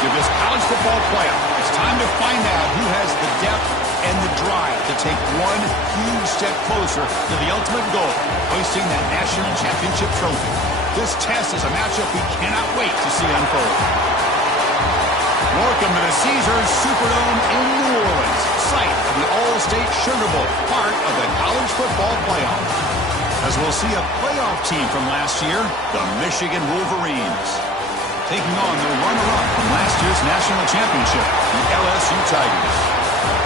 stage of this college football playoff. It's time to find out who has the depth and the drive to take one huge step closer to the ultimate goal, hoisting that national championship trophy. This test is a matchup we cannot wait to see unfold. Welcome to the Caesars Superdome in New Orleans, site of the All-State Sugar Bowl, part of the college football playoff. As we'll see a playoff team from last year, the Michigan Wolverines, taking on the runner-up from last year's national championship, the LSU Tigers.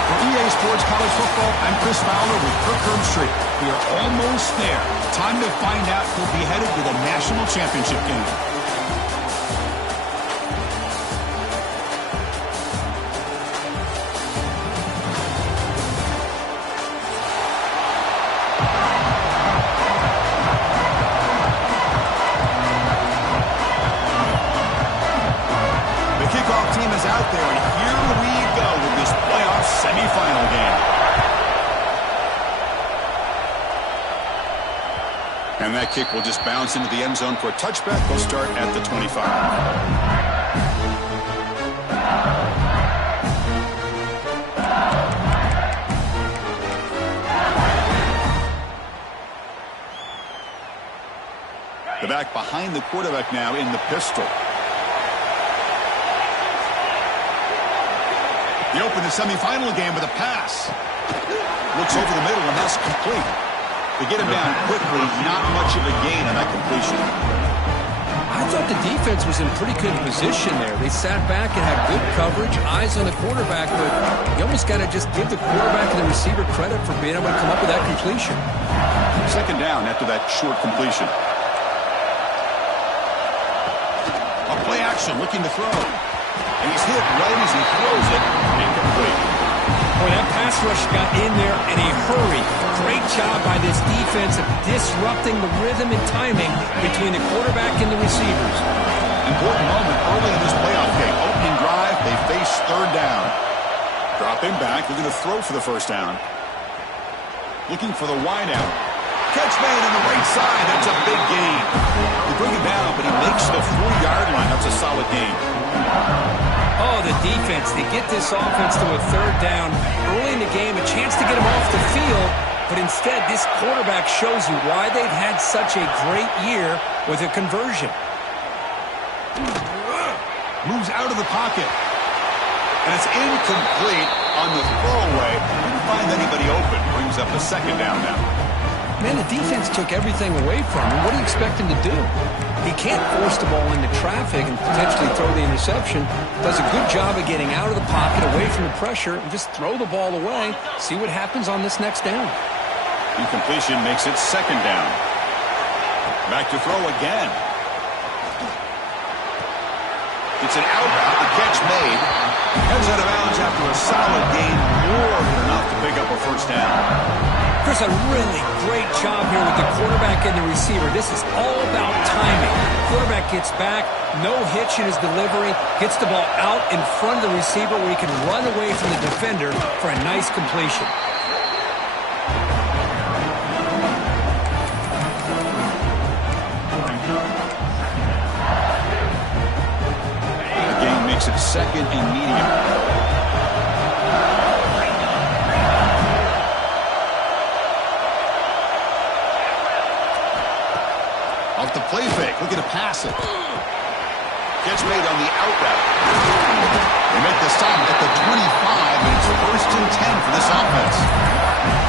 For EA Sports College Football, I'm Chris Fowler with Kirk Herbstreit. We are almost there. Time to find out who'll be headed to the national championship game. Out there, and here we go with this playoff semifinal game. And that kick will just bounce into the end zone for a touchback. They'll start at the 25. The back behind the quarterback now in the pistol. He opened the semifinal game with a pass. Looks over the middle, and that's complete. To get him down quickly, not much of a gain on that completion. I thought the defense was in pretty good position there. They sat back and had good coverage, eyes on the quarterback, but you almost got to just give the quarterback and the receiver credit for being able to come up with that completion. Second down after that short completion. A play action, looking to throw. And he's hit right as he throws it. Incomplete. Boy, that pass rush got in there in a hurry. Great job by this defense of disrupting the rhythm and timing between the quarterback and the receivers. Important moment early in this playoff game. Opening drive, they face third down. Dropping back, they're going to throw for the first down. Looking for the wideout. Catch made on the right side. That's a big gain. They bring him down, but he makes the 4-yard line. That's a solid gain. Oh, the defense. They get this offense to a third down early in the game, a chance to get him off the field, but instead this quarterback shows you why they've had such a great year with a conversion. Moves out of the pocket. And it's incomplete on the throwaway. Didn't find anybody open. Brings up a second down now. Man, the defense took everything away from him. What do you expect him to do? He can't force the ball into traffic and potentially throw the interception. Does a good job of getting out of the pocket, away from the pressure, and just throw the ball away. See what happens on this next down. Incompletion makes it second down. Back to throw again. It's an out route. The catch made. Heads out of bounds after a solid gain. More than enough to pick up a first down. Chris, a really great job here with the quarterback and the receiver. This is all about timing. Quarterback gets back, no hitch in his delivery, gets the ball out in front of the receiver where he can run away from the defender for a nice completion. The game makes it second and medium. Off the play fake, looking to pass it. Catch made on the out route. They make the stop at the 25, and it's first and 10 for this offense.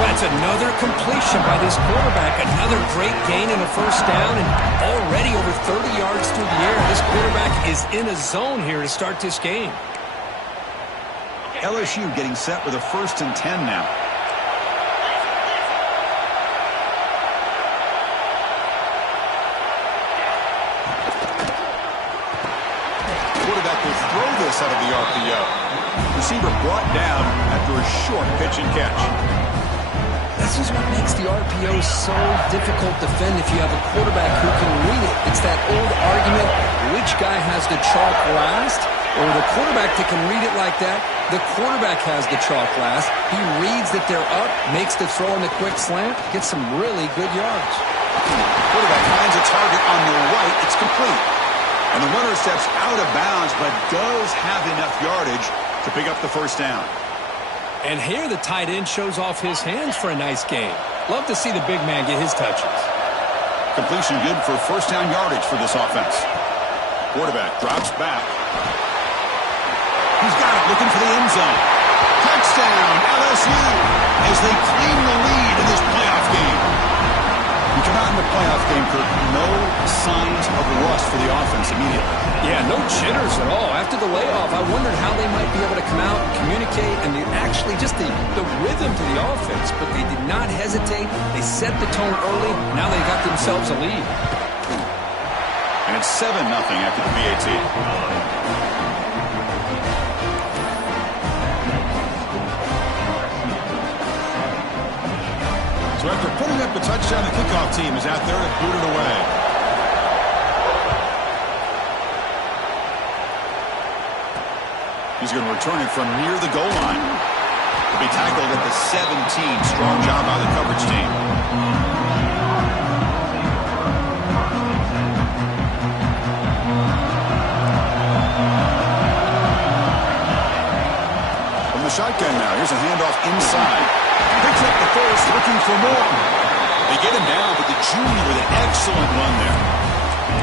That's another completion by this quarterback. Another great gain in a first down, and already over 30 yards through the air. This quarterback is in a zone here to start this game. LSU getting set with a first and 10 now. Quarterback will throw this out of the RPO. Receiver brought down after a short pitch and catch. This is what makes the RPO so difficult to defend if you have a quarterback who can read it. It's that old argument, which guy has the chalk last? Or the quarterback that can read it like that, the quarterback has the chalk last. He reads that they're up, makes the throw in the quick slant, gets some really good yards. Quarterback finds a target on the right. It's complete. And the runner steps out of bounds, but does have enough yardage to pick up the first down. And here the tight end shows off his hands for a nice gain. Love to see the big man get his touches. Completion good for first down yardage for this offense. Quarterback drops back. He's got it, looking for the end zone. Touchdown, LSU, as they claim the lead in this playoff game. You come out in the playoff game, Kirk, no signs of rust for the offense immediately. Yeah, no jitters at all. After the layoff, I wondered how they might be able to come out and communicate and actually just the rhythm to the offense. But they did not hesitate. They set the tone early. Now they got themselves a lead. And it's 7-0 after the PAT. So after putting up a touchdown, the kickoff team is out there to boot it away. He's going to return it from near the goal line. To be tackled at the 17. Strong job by the coverage team. From the shotgun now. Here's a handoff inside. Picks up the first, looking for more. They get him down, but the junior with an excellent run there.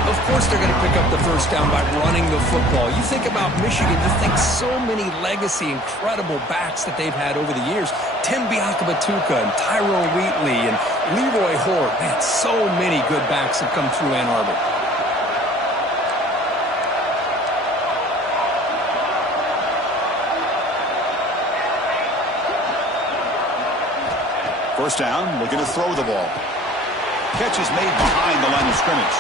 Of course they're going to pick up the first down by running the football. You think about Michigan, you think so many legacy, incredible backs that they've had over the years. Tim Biakabatuka and Tyrone Wheatley and Leroy Horde. Man, so many good backs have come through Ann Arbor. First down, looking to throw the ball. Catch is made behind the line of scrimmage.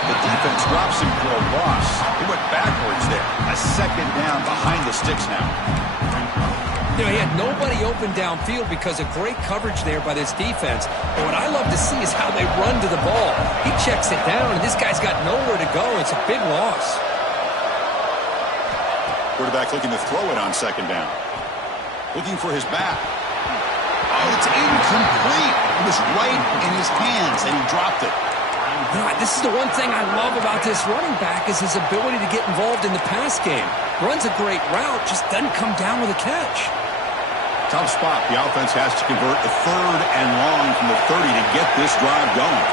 The defense drops him for a loss. He went backwards there. A second down behind the sticks now. You know, he had nobody open downfield because of great coverage there by this defense. But what I love to see is how they run to the ball. He checks it down, and this guy's got nowhere to go. It's a big loss. Quarterback looking to throw it on second down. Looking for his back. Oh, it's incomplete. It was right in his hands, and he dropped it. You know, this is the one thing I love about this running back is his ability to get involved in the pass game. Runs a great route, just doesn't come down with a catch. Tough spot. The offense has to convert a third and long from the 30 to get this drive going.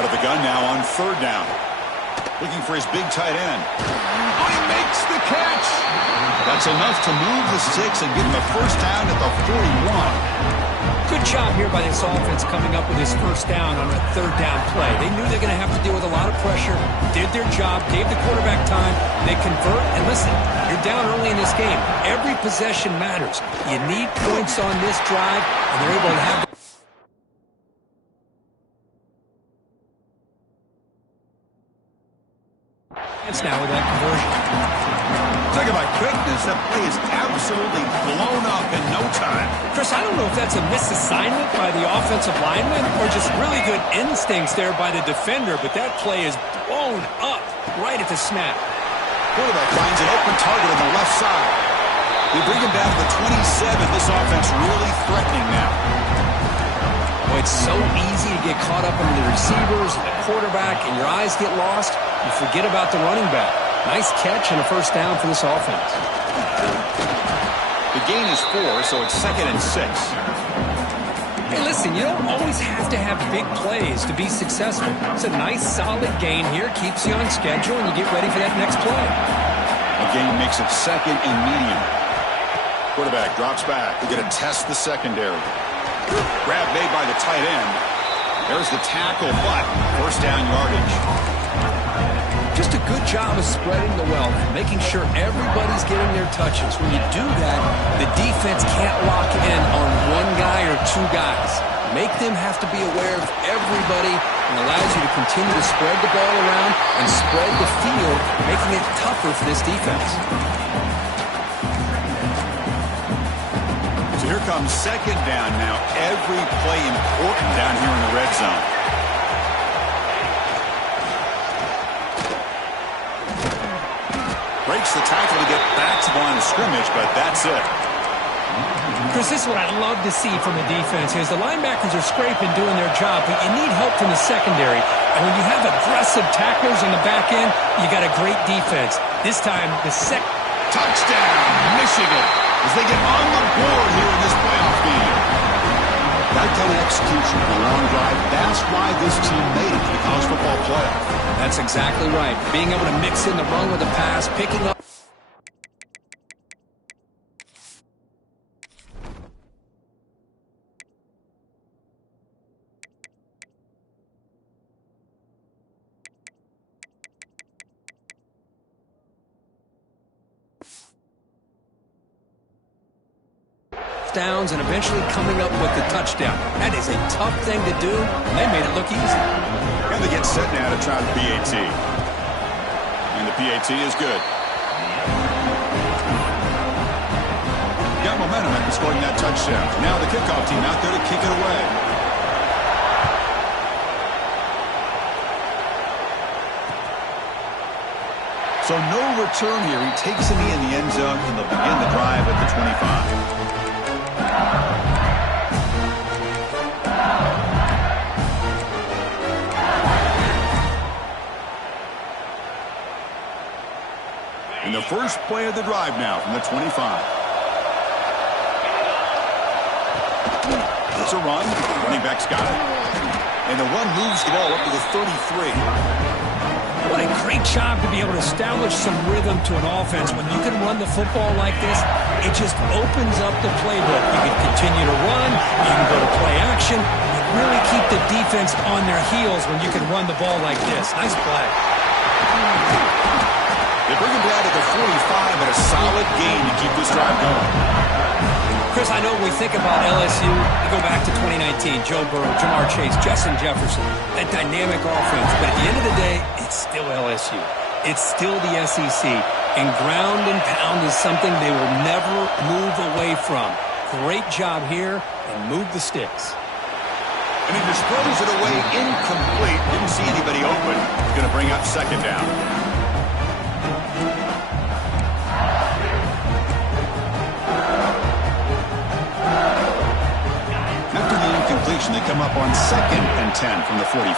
Out of the gun now on third down. Looking for his big tight end. Oh, he makes the catch. That's enough to move the sticks and get him a first down at the 41. Good job here by this offense coming up with his first down on a third down play. They knew they were going to have to deal with a lot of pressure, did their job, gave the quarterback time, they convert, and listen, you're down early in this game. Every possession matters. You need points on this drive, and they're able to have the now with that conversion. Talk about quickness, that play is absolutely blown up in no time. Chris, I don't know if that's a misassignment by the offensive lineman or just really good instincts there by the defender, but that play is blown up right at the snap. Quarterback finds an open target on the left side. We bring him down to the 27. This offense really threatening now. Boy, it's so easy to get caught up in the receivers and the quarterback, and your eyes get lost. You forget about the running back. Nice catch and a first down for this offense. The gain is 4, so it's 2nd and 6. Hey, listen, you don't always have to have big plays to be successful. It's a nice, solid gain here. Keeps you on schedule, and you get ready for that next play. A gain makes it 2nd and medium. Quarterback drops back. They're going to test the secondary. Grab made by the tight end. There's the tackle, but first down yardage. Just a good job of spreading the wealth, making sure everybody's getting their touches. When you do that, the defense can't lock in on one guy or two guys. Make them have to be aware of everybody and allows you to continue to spread the ball around and spread the field, making it tougher for this defense. So here comes second down now. Every play important down here in the red zone. Breaks the tackle to get back to the line of scrimmage, but that's it. Chris, this is what I'd love to see from the defense is the linebackers are scraping, doing their job, but you need help from the secondary. And when you have aggressive tacklers on the back end, you got a great defense. This time, the touchdown, Michigan, as they get on the board here in this playoff game. That kind of execution on a long drive, that's why this team made it to the college football playoff. That's exactly right. Being able to mix in the run with the pass, picking up. Downs and eventually coming up with the touchdown. That is a tough thing to do, and they made it look easy. And they get set now to try the PAT. And the PAT is good. Got momentum after scoring that touchdown. Now the kickoff team out there to kick it away. So no return here. He takes it in the end zone, and they'll begin the drive at the 25. And the first play of the drive now from the 25. It's a run. Running back's got it. And the run moves the ball up to the 33. What a great job to be able to establish some rhythm to an offense. When you can run the football like this, it just opens up the playbook. You can continue to run. You can go to play action. You really keep the defense on their heels when you can run the ball like this. Nice play. They bring him down to the 45, but a solid gain to keep this drive going. Chris, I know when we think about LSU, we go back to 2019, Joe Burrow, Jamar Chase, Justin Jefferson, that dynamic offense. But at the end of the day, it's still LSU. It's still the SEC. And ground and pound is something they will never move away from. Great job here, and move the sticks. And he just throws it away incomplete. Didn't see anybody open. He's going to bring up second down. They come up on 2nd and 10 from the 45.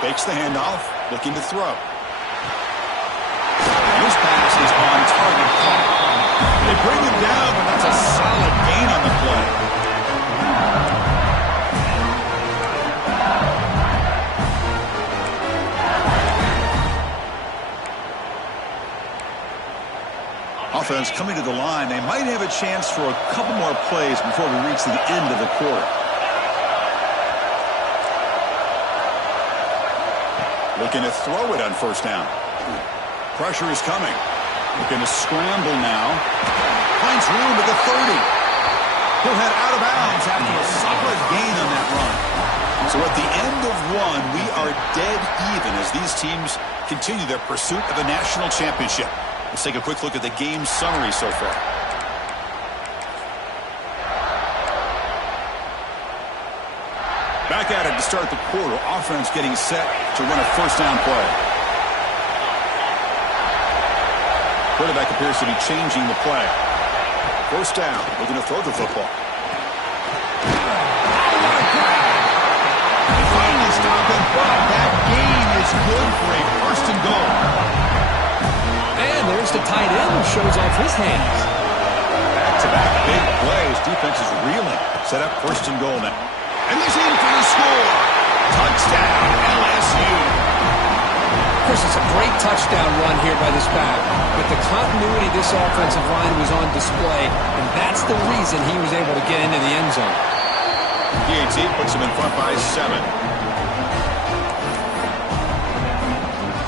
Fakes the handoff, looking to throw. This pass is on target. They bring him down, but that's a solid gain on the play. Offense coming to the line. They might have a chance for a couple more plays before we reach the end of the quarter. Looking to throw it on first down. Pressure is coming. Looking to scramble now. Finds room at the 30. He'll head out of bounds after a solid gain on that run. So at the end of one, we are dead even as these teams continue their pursuit of a national championship. Let's take a quick look at the game summary so far. Back at it to start the quarter. Offense getting set to run a first down play. Quarterback appears to be changing the play. First down. Looking to throw the football. They finally stop him, but that gain is good for a first and goal. And there's the tight end who shows off his hands. Back-to-back big plays. Defense is reeling. Set up first and goal now. And he's in for the score. Touchdown, LSU. Chris, it's a great touchdown run here by this back. With the continuity, this offensive line was on display, and that's the reason he was able to get into the end zone. PAT puts him in front by 7.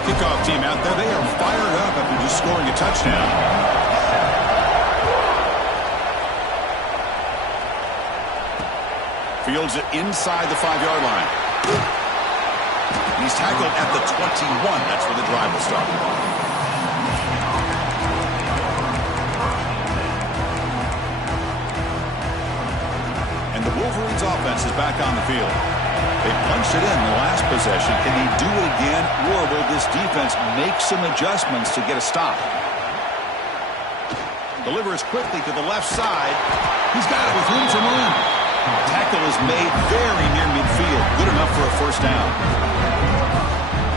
Kickoff team out there, they are fired up after just scoring a touchdown. Fields it inside the 5-yard line. He's tackled at the 21. That's where the drive will start. And the Wolverines offense is back on the field. They punched it in the last possession. Can they do it again, or will this defense make some adjustments to get a stop? Delivers quickly to the left side. He's got it with room to run. Tackle is made very near midfield. Good enough for a first down.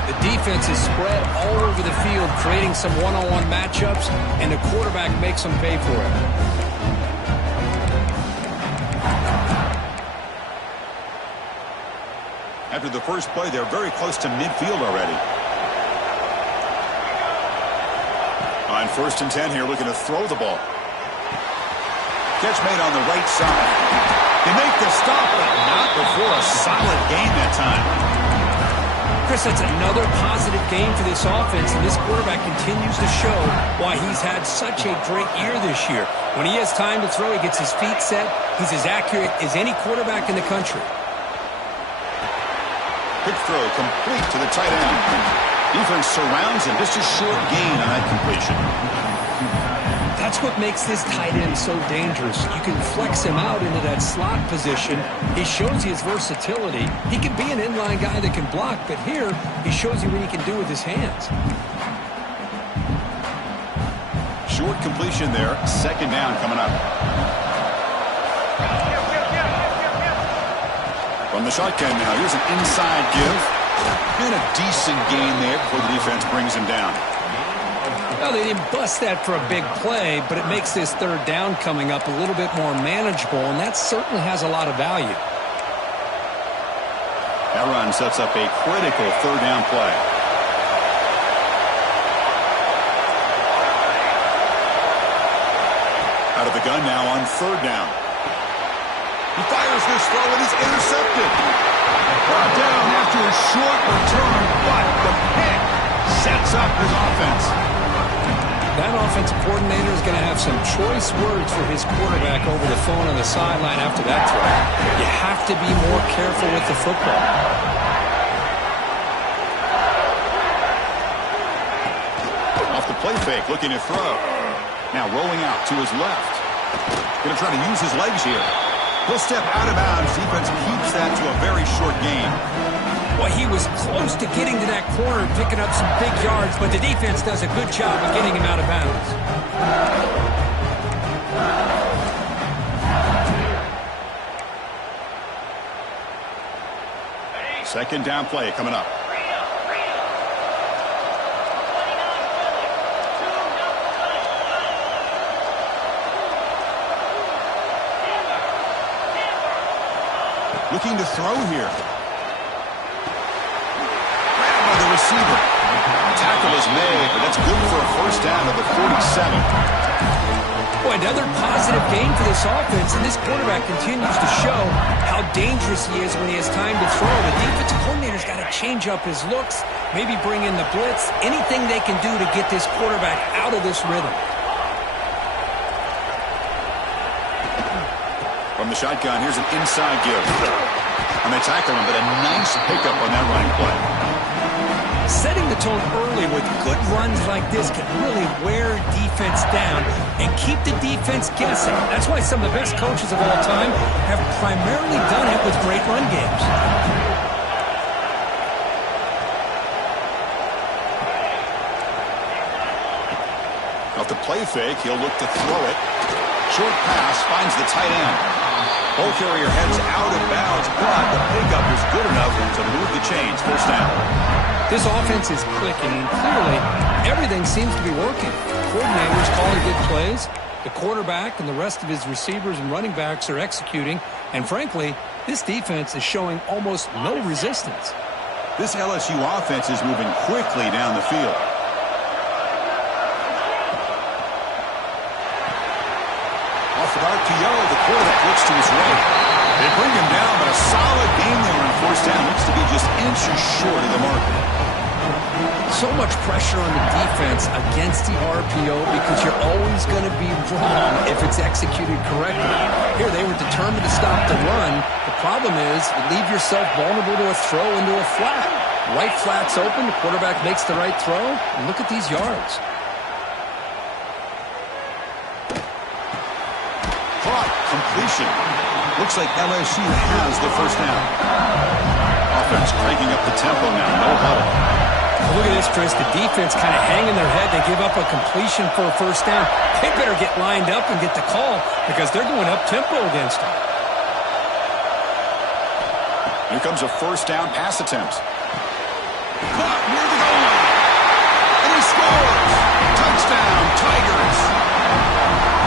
The defense is spread all over the field, creating some one-on-one matchups, and the quarterback makes them pay for it. After the first play, they're very close to midfield already. On 1st and 10 here, looking to throw the ball. Catch made on the right side. They make the stop, but not before a solid gain that time. Chris, that's another positive game for this offense, and this quarterback continues to show why he's had such a great year this year. When he has time to throw, he gets his feet set. He's as accurate as any quarterback in the country. Quick throw complete to the tight end. Defense surrounds him. Just a short gain on that completion. That's what makes this tight end so dangerous. You can flex him out into that slot position. He shows you his versatility. He can be an inline guy that can block, but here he shows you what he can do with his hands. Short completion there. 2nd down coming up. From the shotgun now, here's an inside give. And a decent gain there before the defense brings him down. Well, they didn't bust that for a big play, but it makes this 3rd down coming up a little bit more manageable, and that certainly has a lot of value. That run sets up a critical 3rd down play. Out of the gun now on 3rd down. He fires this throw and is intercepted. Brought down after a short return, but the pick sets up his offense. That offensive coordinator is going to have some choice words for his quarterback over the phone on the sideline after that throw. You have to be more careful with the football. Off the play fake, looking to throw. Now rolling out to his left. Going to try to use his legs here. He'll step out of bounds. Defense keeps that to a very short gain. Well, he was close to getting to that corner and picking up some big yards, but the defense does a good job of getting him out of bounds. 2nd down play coming up. Looking to throw here. Grabbed by the receiver. Tackle is made, but that's good for a first down of the 47. Boy, another positive game for this offense, and this quarterback continues to show how dangerous he is when he has time to throw. The defensive coordinator's got to change up his looks, maybe bring in the blitz, anything they can do to get this quarterback out of this rhythm. From the shotgun, here's an inside give. And they tackle him, but a nice pickup on that running play. Setting the tone early with good runs like this can really wear defense down and keep the defense guessing. That's why some of the best coaches of all time have primarily done it with great run games. Off the play fake, he'll look to throw it. Short pass finds the tight end. Ball carrier heads out of bounds, but the pickup is good enough to move the chains. First down. This offense is clicking, and clearly everything seems to be working. Coordinators calling good plays. The quarterback and the rest of his receivers and running backs are executing. And frankly, this defense is showing almost no resistance. This LSU offense is moving quickly down the field. Off of RPO, the quarterback looks to his right. They bring him down, but a solid game there on 4th down. Looks to be just inches short of the marker. So much pressure on the defense against the RPO because you're always going to be wrong if it's executed correctly. Here, they were determined to stop the run. The problem is you leave yourself vulnerable to a throw into a flat. Right flat's open, the quarterback makes the right throw, and look at these yards. Caught, completion. Looks like LSU has the first down. Offense cranking up the tempo now, no huddle. Well, look at this, Chris. The defense kind of hanging their head. They give up a completion for a first down. They better get lined up and get the call because they're going up-tempo against them. Here comes a first down pass attempt. Caught near the goal line. And he scores! Touchdown, Tigers!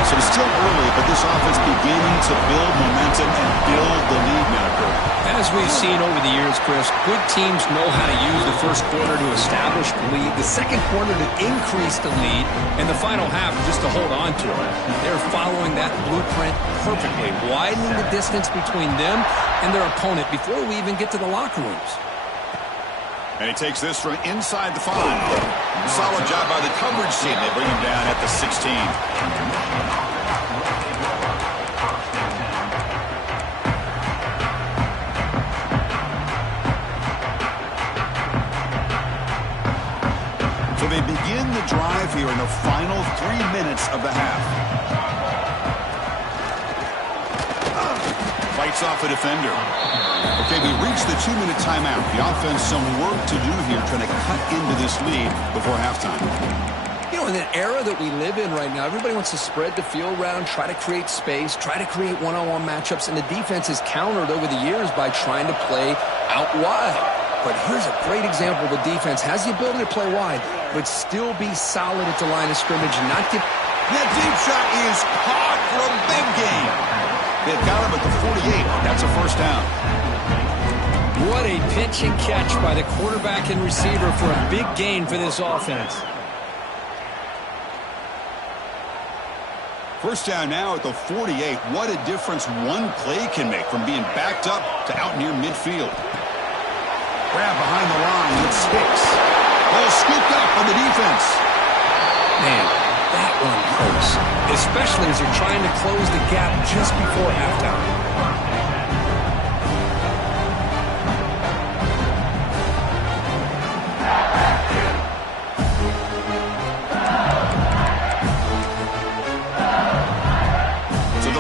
So it's still early, but this offense beginning to build momentum and build the lead now, Kurt. As we've seen over the years, Chris, good teams know how to use the first quarter to establish the lead, the second quarter to increase the lead, and the final half just to hold on to it. They're following that blueprint perfectly, widening the distance between them and their opponent before we even get to the locker rooms. And he takes this from inside the 5. Solid job by the coverage team. They bring him down at the 16. So they begin the drive here in the final 3 minutes of the half. Fights off a defender. Okay, we reached the 2-minute timeout. The offense, some work to do here, trying to cut into this lead before halftime. You know, in an era that we live in right now, everybody wants to spread the field around, try to create space, try to create one-on-one matchups, and the defense is countered over the years by trying to play out wide. But here's a great example. The defense has the ability to play wide, but still be solid at the line of scrimmage and not get... That deep shot is caught for a big gain. They've got him at the 48. That's a first down. What a pitch and catch by the quarterback and receiver for a big gain for this offense. First down now at the 48. What a difference one play can make from being backed up to out near midfield. Grab behind the line. It's Hicks. Ball scooped up on the defense. Man, that one hurts, especially as you're trying to close the gap just before halftime.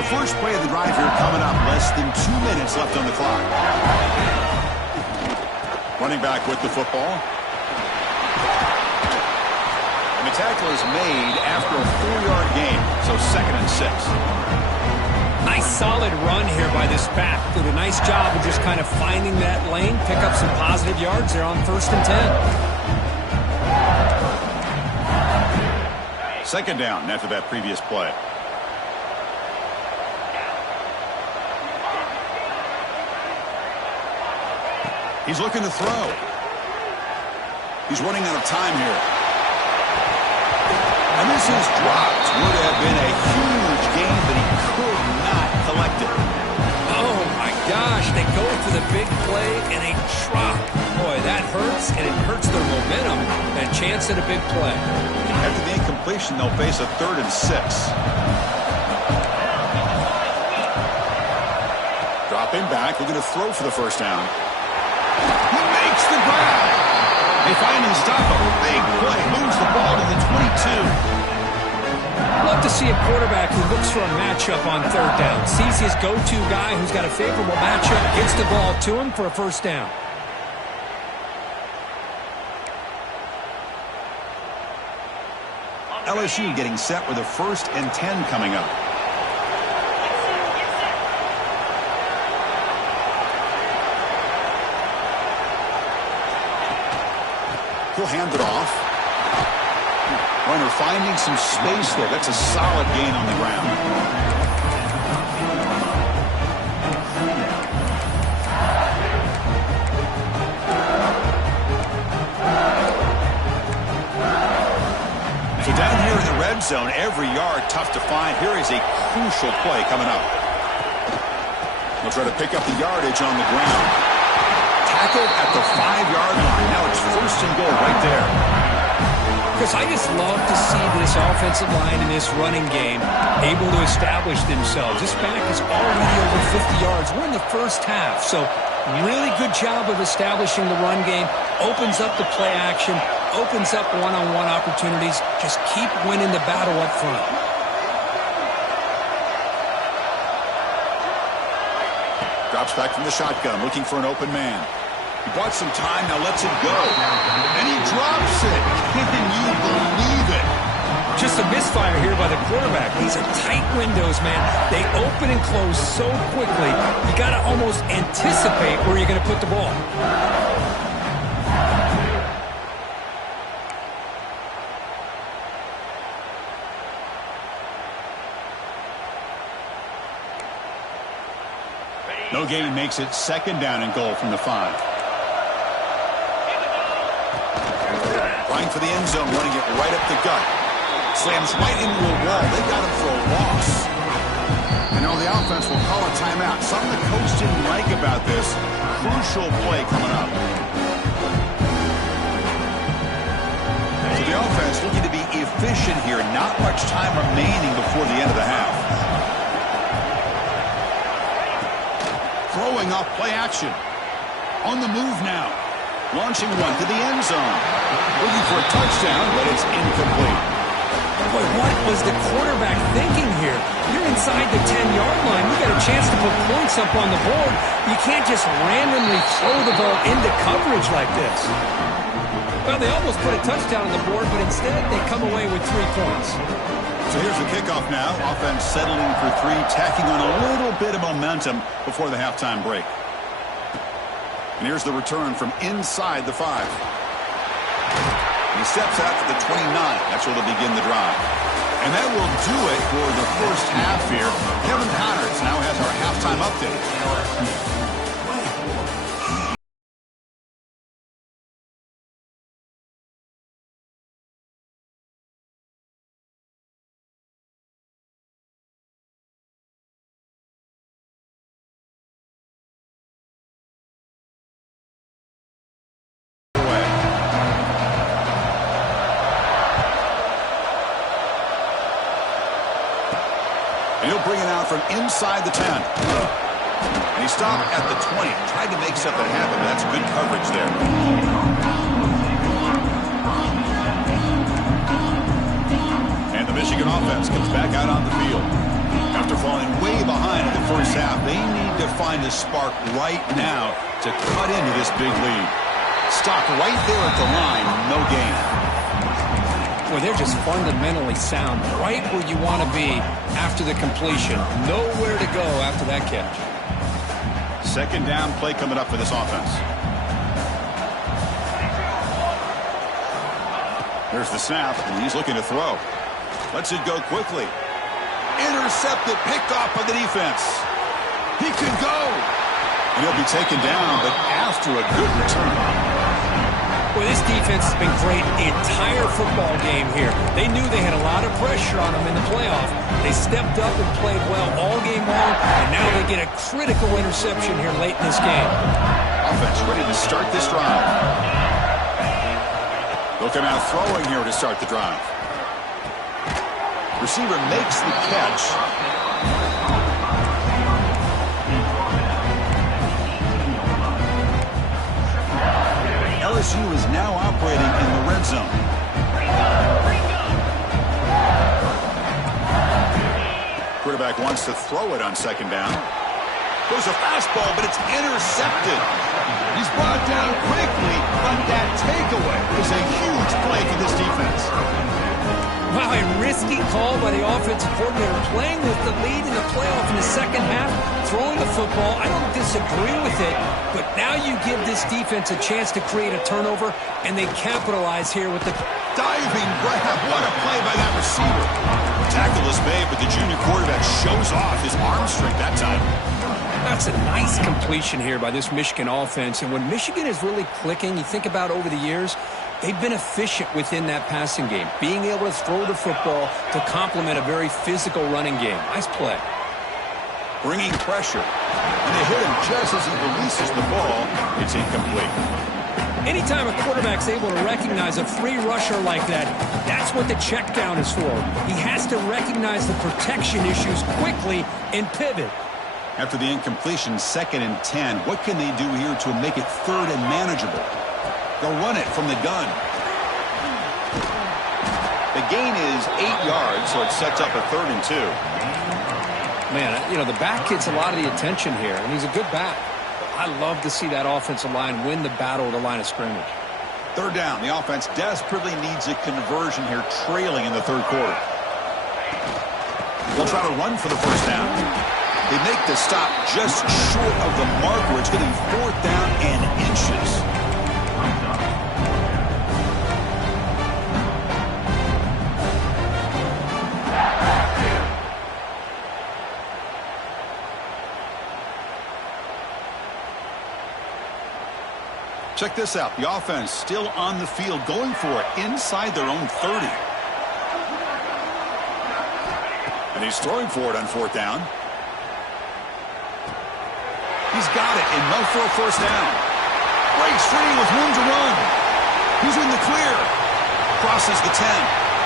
First play of the drive here coming up. Less than 2 minutes left on the clock. Running back with the football. And the tackle is made after a 4-yard gain. So 2nd and 6. Nice solid run here by this back. Did a nice job of just kind of finding that lane, pick up some positive yards there on 1st and 10. Second down after that previous play. He's looking to throw. He's running out of time here. And this is dropped. Would have been a huge gain, but he could not collect it. Oh, my gosh. They go for the big play, and they drop. Boy, that hurts, and it hurts their momentum. And chance at a big play. After the incompletion, they'll face a 3rd and 6. Dropping back, looking to throw for the first down. He makes the grab. They finally stop him. Big play. Moves the ball to the 22. Love to see a quarterback who looks for a matchup on 3rd down. Sees his go-to guy who's got a favorable matchup, gets the ball to him for a first down. LSU getting set with a 1st and 10 coming up. He'll hand it off. Runner finding some space there. That's a solid gain on the ground. So down here in the red zone, every yard tough to find. Here is a crucial play coming up. They'll try to pick up the yardage on the ground. Tackled at the 5-yard line. Now it's 1st and goal right there. Chris, I just love to see this offensive line in this running game able to establish themselves. This back is already over 50 yards. We're in the first half, so really good job of establishing the run game. Opens up the play action, opens up one-on-one opportunities. Just keep winning the battle up front. Drops back from the shotgun, looking for an open man. He bought some time, now lets it go. And he drops it. Can you believe it? Just a misfire here by the quarterback. These are tight windows, man. They open and close so quickly. You got to almost anticipate where you're going to put the ball. No gain makes it second down and goal from the 5. Trying for the end zone, running it right up the gut. Slams right into a wall. They got him for a loss. And now the offense will call a timeout. Something the coach didn't like about this. Crucial play coming up. So the offense looking to be efficient here. Not much time remaining before the end of the half. Throwing off play action. On the move now. Launching one to the end zone. Looking for a touchdown, but it's incomplete. Boy, what was the quarterback thinking here? You're inside the 10-yard line. You got a chance to put points up on the board. You can't just randomly throw the ball into coverage like this. Well, they almost put a touchdown on the board, but instead they come away with 3 points. So here's the kickoff now. Offense settling for 3, tacking on a little bit of momentum before the halftime break. And here's the return from inside the 5. He steps out to the 29. That's where they'll begin the drive. And that will do it for the first half here. Kevin Connors now has our halftime update. And he'll bring it out from inside the 10. And he stopped at the 20. Tried to make something happen, but that's good coverage there. And the Michigan offense comes back out on the field. After falling way behind in the first half, they need to find a spark right now to cut into this big lead. Stop right there at the line, no gain. Well, they're just fundamentally sound, right where you want to be after the completion. Nowhere to go after that catch. Second down play coming up for this offense. There's the snap, and he's looking to throw. Lets it go quickly. Intercepted, picked off by the defense. He could go. And he'll be taken down, but after a good return. Well, this defense has been great the entire football game here. They knew they had a lot of pressure on them in the playoff. They stepped up and played well all game long, and now they get a critical interception here late in this game. Offense ready to start this drive. They'll come out throwing here to start the drive. Receiver makes the catch. LSU is now operating in the red zone. Quarterback wants to throw it on second down. Goes a fastball, but it's intercepted. He's brought down quickly, but that takeaway is a huge play for this defense. Wow, a risky call by the offensive coordinator, playing with the lead in the playoff in the second half, throwing the football. I don't disagree with it, but now you give this defense a chance to create a turnover, and they capitalize here with the diving grab. What a play by that receiver. Tackle is made, but the junior quarterback shows off his arm strength that time. That's a nice completion here by this Michigan offense, and when Michigan is really clicking, you think about over the years, they've been efficient within that passing game, being able to throw the football to complement a very physical running game. Nice play. Bringing pressure. And they hit him just as he releases the ball. It's incomplete. Anytime a quarterback's able to recognize a free rusher like that, that's what the check down is for. He has to recognize the protection issues quickly and pivot. After the incompletion, 2nd and 10, what can they do here to make it 3rd and manageable? They'll run it from the gun. The gain is 8 yards, so it sets up a 3rd and 2. Man, you know, the back gets a lot of the attention here, and he's a good back. I love to see that offensive line win the battle at the line of scrimmage. Third down. The offense desperately needs a conversion here, trailing in the third quarter. They'll try to run for the first down. They make the stop just short of the marker. It's going to be fourth down and inches. Check this out. The offense still on the field, going for it inside their own 30. And he's throwing for it on fourth down. He's got it, enough for a first down. Breaks free with room to run. He's in the clear. Crosses the 10.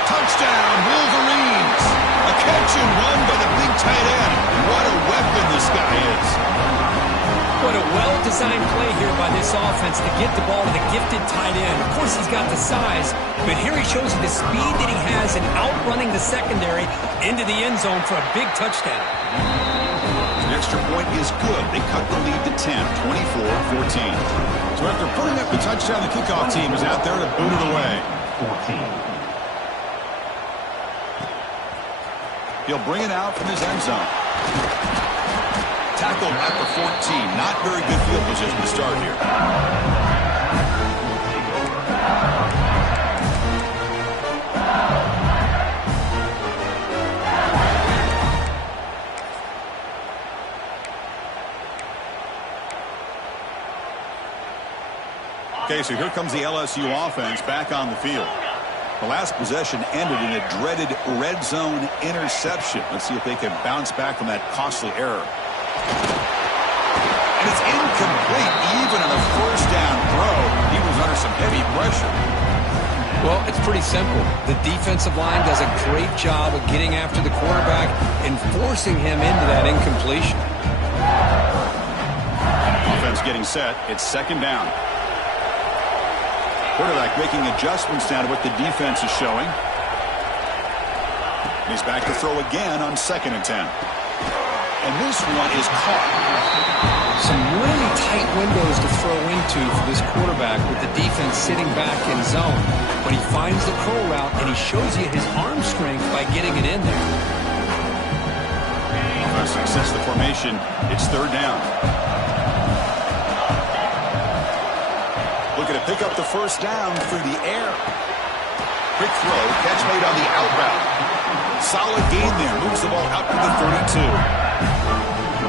Touchdown, Wolverines. A catch and run by the big tight end. What a weapon this guy is. What a well-designed play here by this offense to get the ball to the gifted tight end. Of course, he's got the size, but here he shows you the speed that he has in outrunning the secondary into the end zone for a big touchdown. The extra point is good. They cut the lead to 10, 24-14. So after putting up the touchdown, the kickoff team is out there to boot it away. 14. He'll bring it out from his end zone. Tackled at the 14. Not very good field position to start here. Okay, so here comes the LSU offense back on the field. The last possession ended in a dreaded red zone interception. Let's see if they can bounce back from that costly error. And it's incomplete. Even on a first down throw, he was under some heavy pressure. Well, it's pretty simple. The defensive line does a great job of getting after the quarterback and forcing him into that incompletion. Offense getting set. It's second down. Quarterback making adjustments down to what the defense is showing. He's back to throw again on 2nd and 10. And this one is caught. Some really tight windows to throw into for this quarterback with the defense sitting back in zone. But he finds the curl route, and he shows you his arm strength by getting it in there. Offense success the formation. It's third down. Looking to pick up the first down through the air. Quick throw. Catch made on the out route. Solid gain there. Moves the ball out to the 32.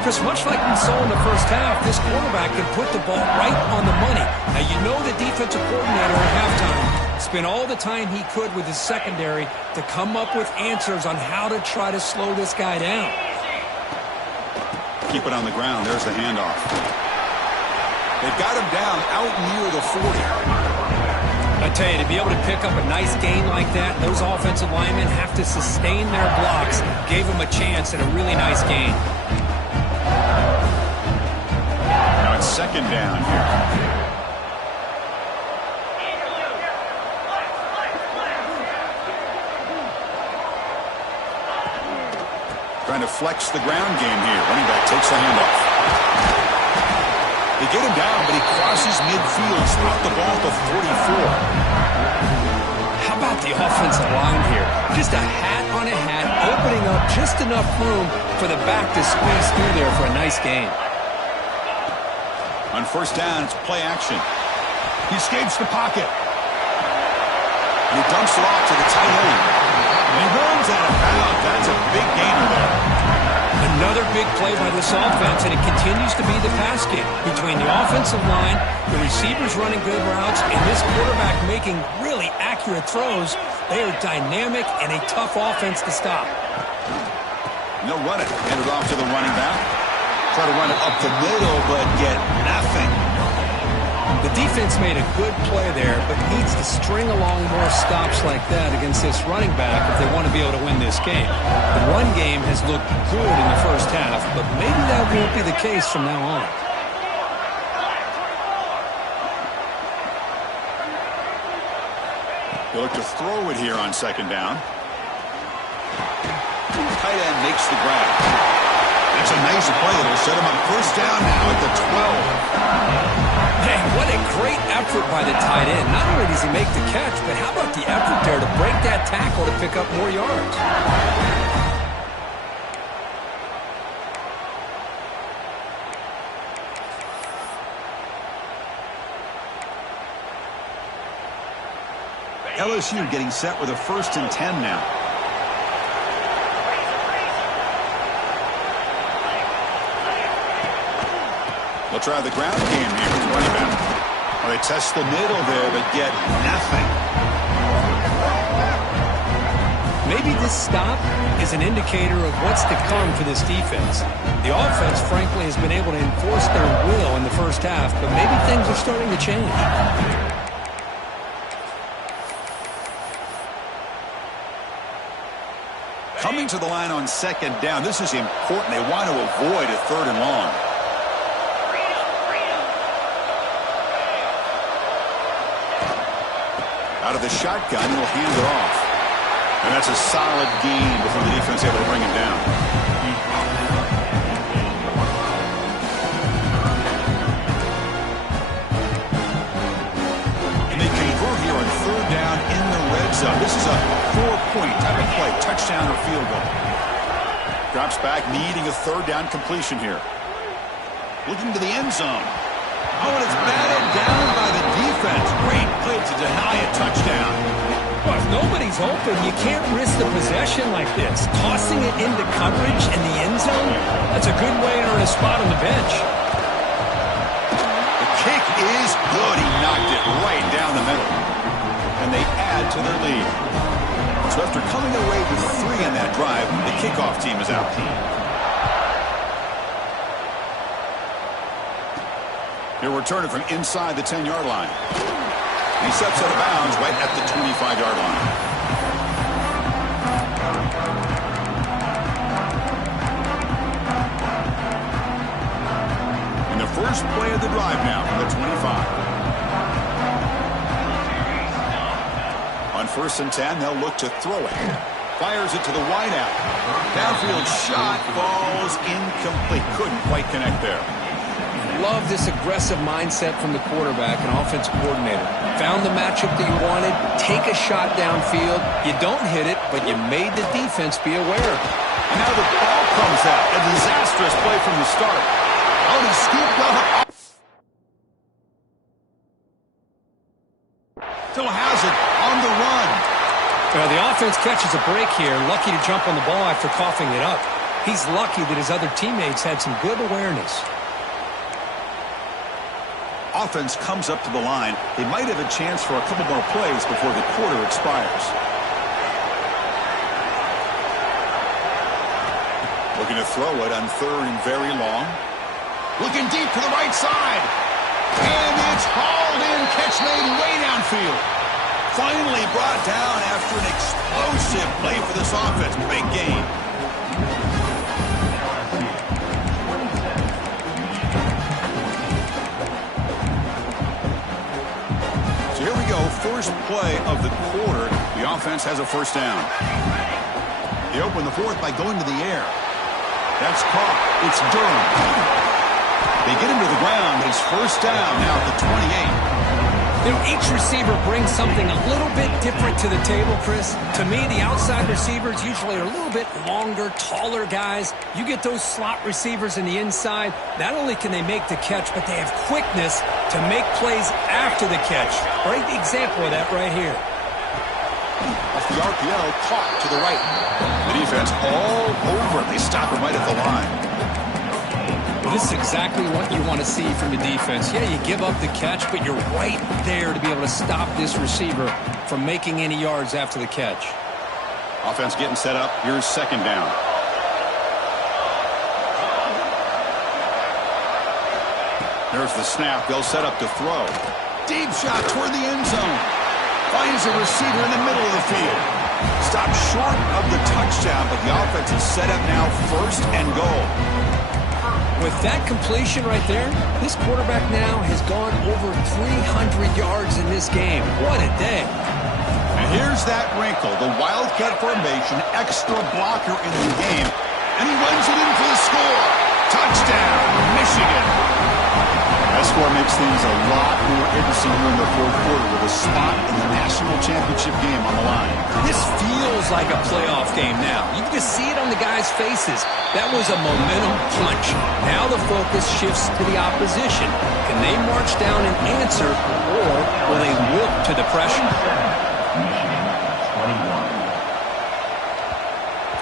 Because much like we saw in the first half, this quarterback can put the ball right on the money. Now, you know the defensive coordinator at halftime spent all the time he could with his secondary to come up with answers on how to try to slow this guy down. Keep it on the ground. There's the handoff. They've got him down out near the 40. I tell you, to be able to pick up a nice gain like that, those offensive linemen have to sustain their blocks. Gave him a chance at a really nice gain. Now it's second down here. Trying to flex the ground game here. Running back takes the handoff. They get him down, but he crosses midfield. Stop the ball at the 44. How about the offensive line here? Just a hat on a hat, opening up just enough room for the back to squeeze through there for a nice gain. On first down, it's play action. He escapes the pocket. And he dumps it off to the tight end. And he runs out of bounds. That's a big gainer there. Another big play by this offense, and it continues to be the pass game between the offensive line, the receivers running good routes, and this quarterback making really accurate throws. They are dynamic and a tough offense to stop. And they'll run it. Hand it off to the running back. Try to run it up the middle, but get nothing. The defense made a good play there, but needs to string along more stops like that against this running back if they want to be able to win this game. The run game has looked good in the first half, but maybe that won't be the case from now on. They look to throw it here on second down. Tight end makes the grab. That's a nice Here's a play that'll set him up first down now at the 12. Man, what a great effort by the tight end. Not only does he make the catch, but how about the effort there to break that tackle to pick up more yards? LSU getting set with a 1st and 10 now. They'll try the ground game here with running back. Well, they test the middle there, but get nothing. Maybe this stop is an indicator of what's to come for this defense. The offense, frankly, has been able to enforce their will in the first half, but maybe things are starting to change. Coming to the line on 2nd down. This is important. They want to avoid a 3rd and long. Out of the shotgun, he'll hand it off. And that's a solid gain before the defense able to bring him down. And they convert here on 3rd down in the red zone. This is a 4-point type of play, touchdown or field goal. Drops back, needing a 3rd down completion here. Looking to the end zone. Oh, and it's batted down by the defense. Great play to deny a touchdown. Well, if nobody's open, you can't risk the possession like this. Tossing it into coverage in the end zone, that's a good way to earn a spot on the bench. The kick is good. He knocked it right down the middle. And they add to their lead. So after coming away with 3 on that drive, the kickoff team is out. He'll return it from inside the 10-yard line. He steps out of bounds right at the 25-yard line. And the first play of the drive now from the 25. On 1st and 10, they'll look to throw it. Fires it to the wideout. Downfield shot falls incomplete. Couldn't quite connect there. Love this aggressive mindset from the quarterback and offensive coordinator. Found the matchup that you wanted, take a shot downfield. You don't hit it, but you made the defense be aware. And now the ball comes out. A disastrous play from the start. Oh, he scooped up. Still has it on the run. Well, the offense catches a break here. Lucky to jump on the ball after coughing it up. He's lucky that his other teammates had some good awareness. Offense comes up to the line. They might have a chance for a couple more plays before the quarter expires. Looking to throw it on 3rd and very long. Looking deep to the right side. And it's hauled in. Catch made way downfield. Finally brought down after an explosive play for this offense. Big gain. Here we go, first play of the quarter. The offense has a 1st down. They open the 4th by going to the air. That's caught. It's Durham. They get him to the ground, but he's 1st down now at the 28. You know, each receiver brings something a little bit different to the table, Chris. To me, the outside receivers usually are a little bit longer, taller guys. You get those slot receivers in the inside, not only can they make the catch, but they have quickness to make plays after the catch. Great example of that right here. Off the RPO, caught to the right. The defense all over. They stop him right at the line. This is exactly what you want to see from the defense. Yeah, you give up the catch, but you're right there to be able to stop this receiver from making any yards after the catch. Offense getting set up. Here's 2nd down. There's the snap. They'll set up to throw. Deep shot toward the end zone. Finds a receiver in the middle of the field. Stopped short of the touchdown, but the offense is set up now 1st and goal. With that completion right there, this quarterback now has gone over 300 yards in this game. What a day. And here's that wrinkle, the Wildcat formation, extra blocker in the game. And he runs it in for the score. makes things a lot more interesting here in the fourth quarter with a spot in the national championship game on the line. This feels like a playoff game now. You can just see it on the guys' faces. That was a momentum punch. Now the focus shifts to the opposition. Can they march down and answer, or will they wilt to the pressure?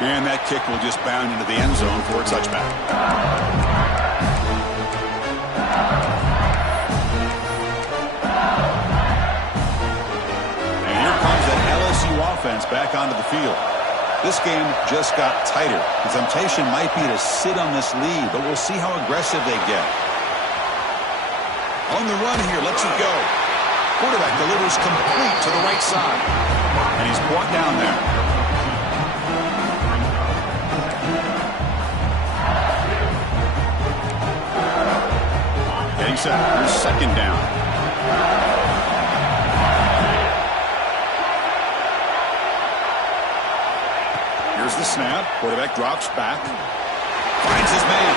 And that kick will just bound into the end zone for a touchback. And here comes that LSU offense back onto the field. This game just got tighter. The temptation might be to sit on this lead, but we'll see how aggressive they get. On the run here, lets it go. Quarterback delivers complete to the right side. And he's brought down there. Getting set. Here's second down. Here's the snap. Quarterback drops back. Finds his man.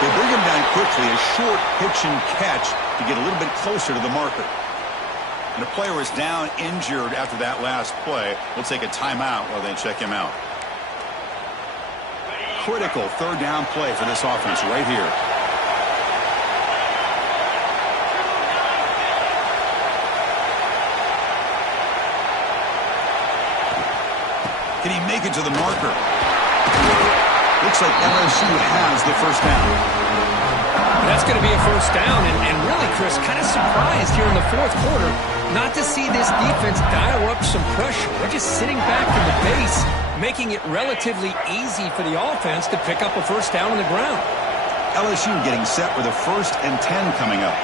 They bring him down quickly. A short pitch and catch to get a little bit closer to the marker. And a player is down injured after that last play. We'll take a timeout while they check him out. Critical third down play for this offense right here. Can he make it to the marker? Looks like LSU has the first down. That's going to be a first down, and really, Chris, kind of surprised here in the fourth quarter not to see this defense dial up some pressure. They're just sitting back in the base, making it relatively easy for the offense to pick up a first down on the ground. LSU getting set with a 1st and 10 coming up.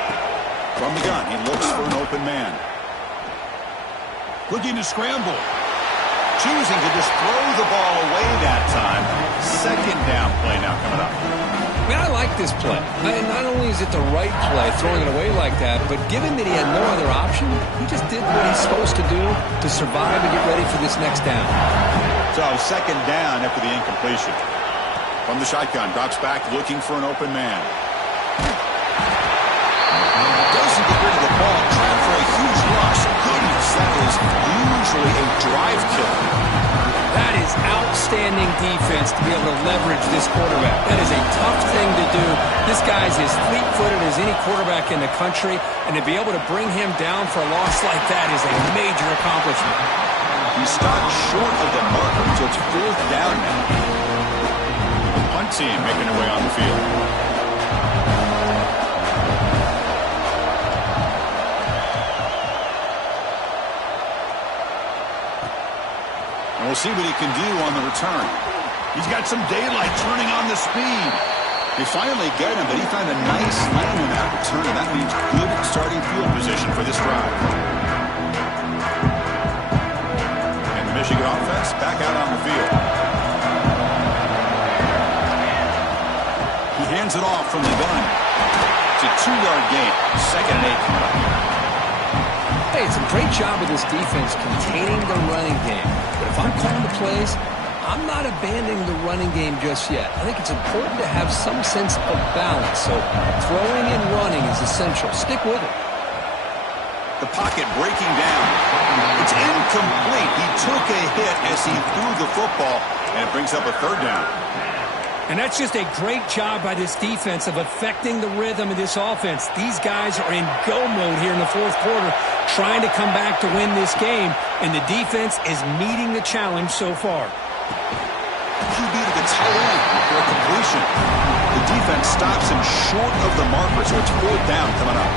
From the gun, he looks for an open man. Looking to scramble. Choosing to just throw the ball away that time. Second down play now coming up. I mean, I like this play. Not only is it the right play, throwing it away like that, but given that he had no other option, he just did what he's supposed to do to survive and get ready for this next down. So second down after the incompletion. From the shotgun, drops back looking for an open man. Doesn't get rid of the ball, trying for a huge loss. Goodness, that is usually a drive killer. That is outstanding defense to be able to leverage this quarterback. That is a tough thing to do. This guy's as fleet-footed as any quarterback in the country, and to be able to bring him down for a loss like that is a major accomplishment. He stopped short of the marker, so it's 4th down now. The punt team making their way on the field. And we'll see what he can do on the return. He's got some daylight turning on the speed. They finally get him, but he found a nice lane in that return, and that means good starting field position for this drive. And the Michigan offense back out on the field. He hands it off from the gun. It's a 2-yard gain. 2nd and 8 coming up. Hey, it's a great job of this defense containing the running game. But if I'm calling the plays, I'm not abandoning the running game just yet. I think it's important to have some sense of balance. So throwing and running is essential. Stick with it. The pocket breaking down. It's incomplete. He took a hit as he threw the football, and it brings up a 3rd down. And that's just a great job by this defense of affecting the rhythm of this offense. These guys are in go mode here in the fourth quarter, trying to come back to win this game, and the defense is meeting the challenge so far. QB to the tight end for a completion. The defense stops him short of the marker, so it's 4th down coming up.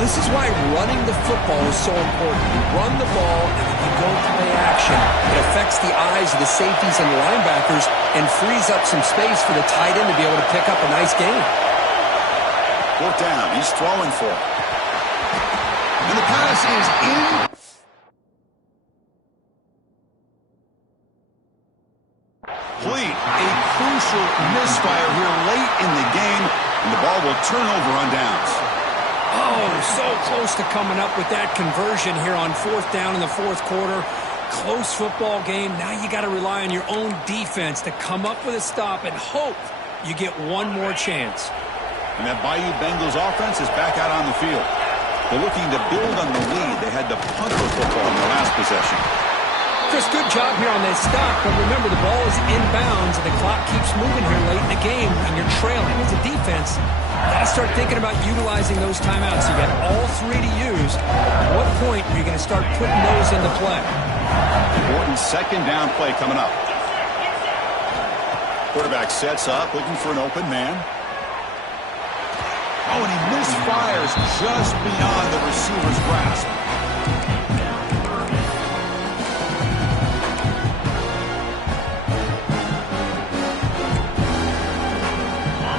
This is why running the football is so important. You run the ball, and when you go play action, it affects the eyes of the safeties and the linebackers and frees up some space for the tight end to be able to pick up a nice gain. 4th down. He's throwing for it. And the pass is in. Complete. A crucial misfire here late in the game, and the ball will turn over on downs. Oh, so close to coming up with that conversion here on 4th down in the fourth quarter. Close football game. Now you got to rely on your own defense to come up with a stop and hope you get one more chance. And that Bayou Bengals offense is back out on the field. They're looking to build on the lead. They had to punt the football in their last possession. Chris, good job here on that stop, but remember the ball is inbounds and the clock keeps moving here late in the game and you're trailing. As a defense, you got to start thinking about utilizing those timeouts. You got all three to use. At what point are you going to start putting those into play? Important second down play coming up. Quarterback sets up, looking for an open man. Oh, and he misfires just beyond the receiver's grasp.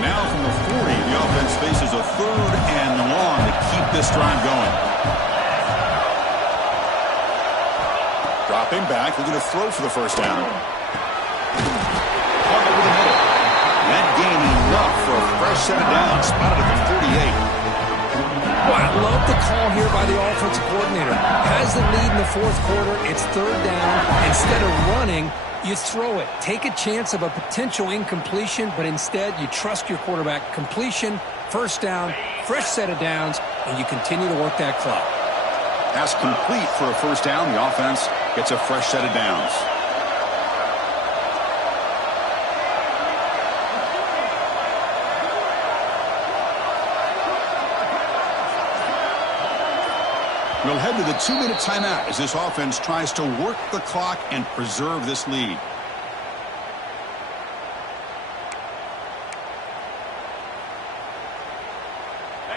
Now from the 40, the offense faces a 3rd and long to keep this drive going. Dropping back, looking to throw for the first down. Caught over the middle. That gain enough for a fresh set of downs, spotted at the 48. Well, I love the call here by the offensive coordinator. Has the lead in the 4th quarter. It's 3rd down. Instead of running, you throw it. Take a chance of a potential incompletion, but instead you trust your quarterback. Completion, 1st down, fresh set of downs, and you continue to work that clock. Pass complete for a 1st down. The offense gets a fresh set of downs. We'll head to the 2-minute timeout as this offense tries to work the clock and preserve this lead.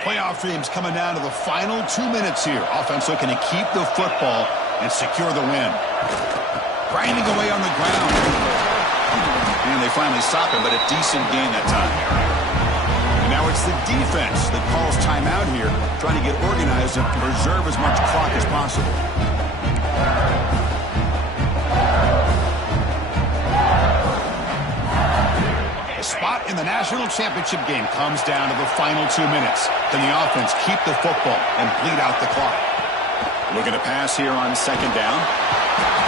Playoff teams coming down to the final 2 minutes here. Offense looking to keep the football and secure the win. Grinding away on the ground. And they finally stop him, but a decent gain that time. And now it's the defense that calls timeout here, trying to get organized and preserve as much clock as possible. A spot in the national championship game comes down to the final 2 minutes. Can the offense keep the football and bleed out the clock? Looking to pass here on 2nd down.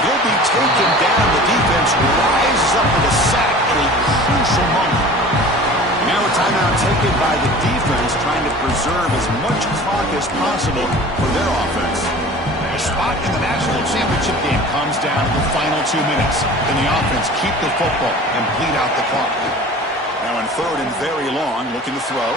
He'll be taken down. The defense rises up for the sack at a crucial moment. Now a timeout taken by the defense, trying to preserve as much clock as possible for their offense. A spot in the national championship game comes down to the final 2 minutes. Can the offense keep the football and bleed out the clock? Now in 3rd and very long, looking to throw.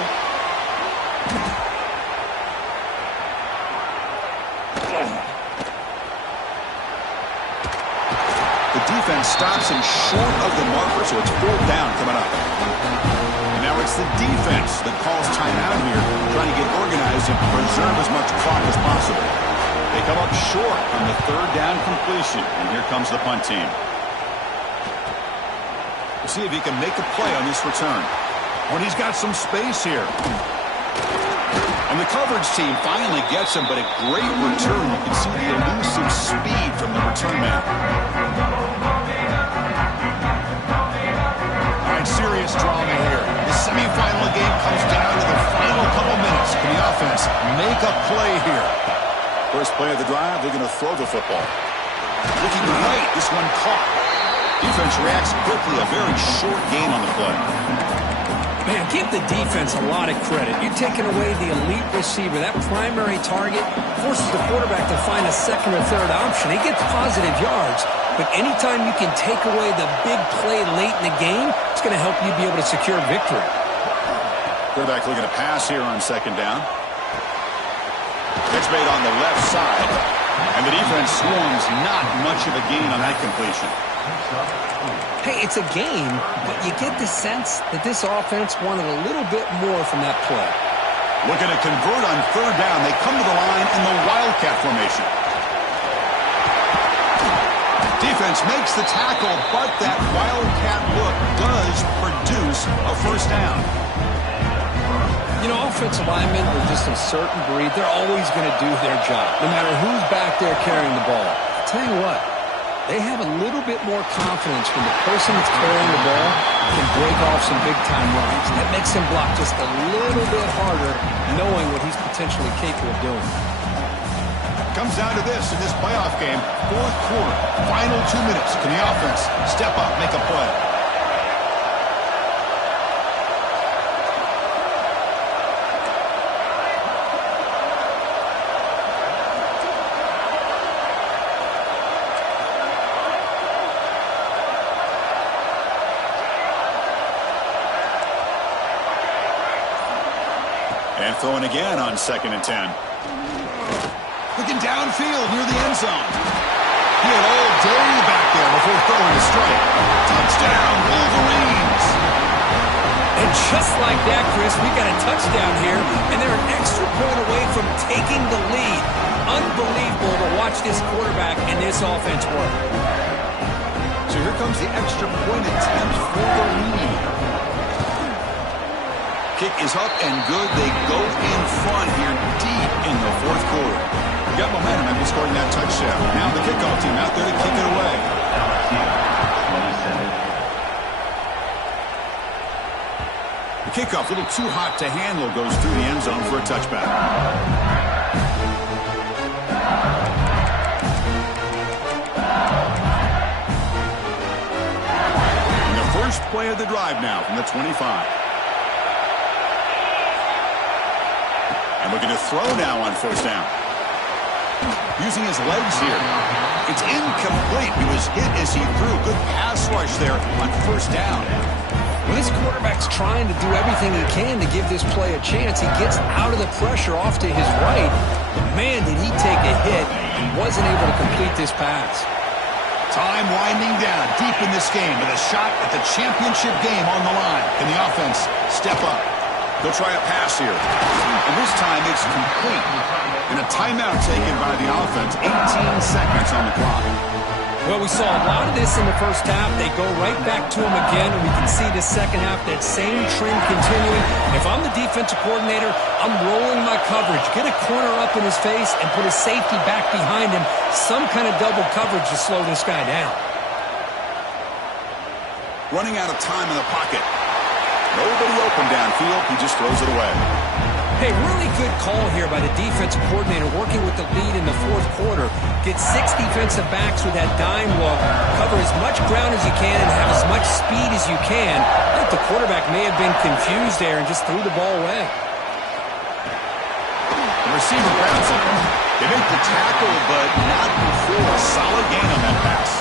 The defense stops him short of the marker, so it's 4th down coming up. Now it's the defense that calls timeout here, trying to get organized and preserve as much clock as possible. They come up short on the 3rd down completion, and here comes the punt team. We'll see if he can make a play on this return. When he's got some space here. And the coverage team finally gets him, but a great return. You can see the elusive speed from the return man. All right, serious drama here. The semifinal game comes down to the final couple minutes. Can the offense make a play here? First play of the drive, they're going to throw the football. Looking right, this one caught. Defense reacts quickly, a very short gain on the play. Man, give the defense a lot of credit. You're taking away the elite receiver. That primary target forces the quarterback to find a 2nd or 3rd option. He gets positive yards, but anytime you can take away the big play late in the game, it's going to help you be able to secure victory. Quarterback looking to pass here on 2nd down. Pitch made on the left side, and the defense swarms not much of a gain on that completion. Hey, it's a game, but you get the sense that this offense wanted a little bit more from that play. Looking to convert on 3rd down. They come to the line in the Wildcat formation. Defense makes the tackle, but that Wildcat look does produce a 1st down. You know, offensive linemen are just a certain breed. They're always going to do their job, no matter who's back there carrying the ball. I'll tell you what. They have a little bit more confidence when the person that's carrying the ball can break off some big-time runs. That makes him block just a little bit harder, knowing what he's potentially capable of doing. Comes down to this in this playoff game. 4th quarter, final 2 minutes. Can the offense step up, make a play? And throwing again on 2nd and 10. Looking downfield near the end zone. He had all day back there before throwing a strike. Touchdown, Wolverines! And just like that, Chris, we got a touchdown here, and they're an extra point away from taking the lead. Unbelievable to watch this quarterback and this offense work. So here comes the extra point attempt for the lead. Kick is up and good. They go in front here deep in the 4th quarter. Got momentum after scoring that touchdown. Now the kickoff team out there to kick it away. The kickoff, a little too hot to handle, goes through the end zone for a touchback. And the first play of the drive now from the 25. And looking to throw now on 1st down. Using his legs here. It's incomplete. He was hit as he threw. Good pass rush there on 1st down. Well, this quarterback's trying to do everything he can to give this play a chance. He gets out of the pressure off to his right. But man, did he take a hit and wasn't able to complete this pass. Time winding down deep in this game with a shot at the championship game on the line. Can the offense step up? They'll try a pass here. And this time it's complete. And a timeout taken by the offense. 18 seconds on the clock. Well, we saw a lot of this in the first half. They go right back to him again, and we can see the second half, that same trend continuing. If I'm the defensive coordinator, I'm rolling my coverage. Get a corner up in his face and put a safety back behind him. Some kind of double coverage to slow this guy down. Running out of time in the pocket. Nobody open downfield. He just throws it away. Hey, really good call here by the defensive coordinator working with the lead in the 4th quarter. Get 6 defensive backs with that dime look. Cover as much ground as you can and have as much speed as you can. I think the quarterback may have been confused there and just threw the ball away. The receiver grabs it. They make the tackle, but not before a solid gain on that pass.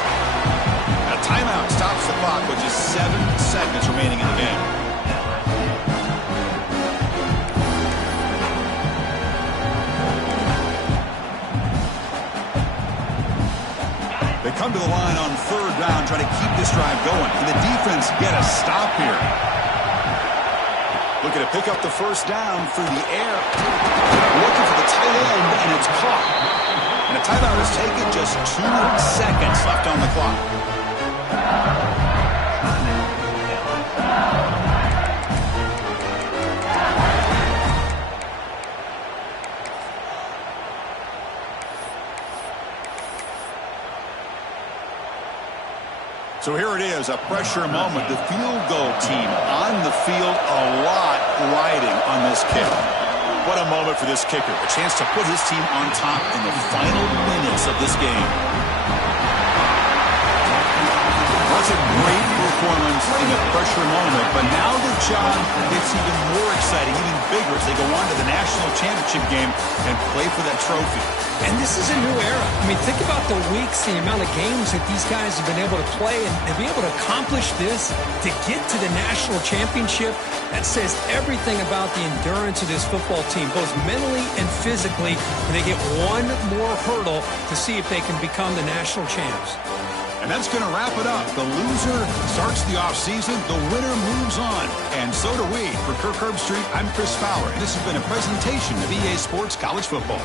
A timeout stops the clock with just 7 seconds remaining in the game. They come to the line on 3rd down, trying to keep this drive going. Can the defense get a stop here? Looking to pick up the 1st down through the air. Looking for the tight end, and it's caught. And a timeout is taken, just 2 seconds left on the clock. So here it is, a pressure moment. The field goal team on the field, a lot riding on this kick. What a moment for this kicker. A chance to put his team on top in the final minutes of this game. That's a great performance in a pressure moment, but now the job gets even more exciting, even bigger as they go on to the national championship game and play for that trophy. And this is a new era. I mean, think about the weeks, the amount of games that these guys have been able to play, and to be able to accomplish this, to get to the national championship, that says everything about the endurance of this football team, both mentally and physically, when they get one more hurdle to see if they can become the national champs. And that's going to wrap it up. The loser starts the offseason. The winner moves on. And so do we. For Kirk Herbstreit, I'm Chris Fowler. And this has been a presentation of EA Sports College Football.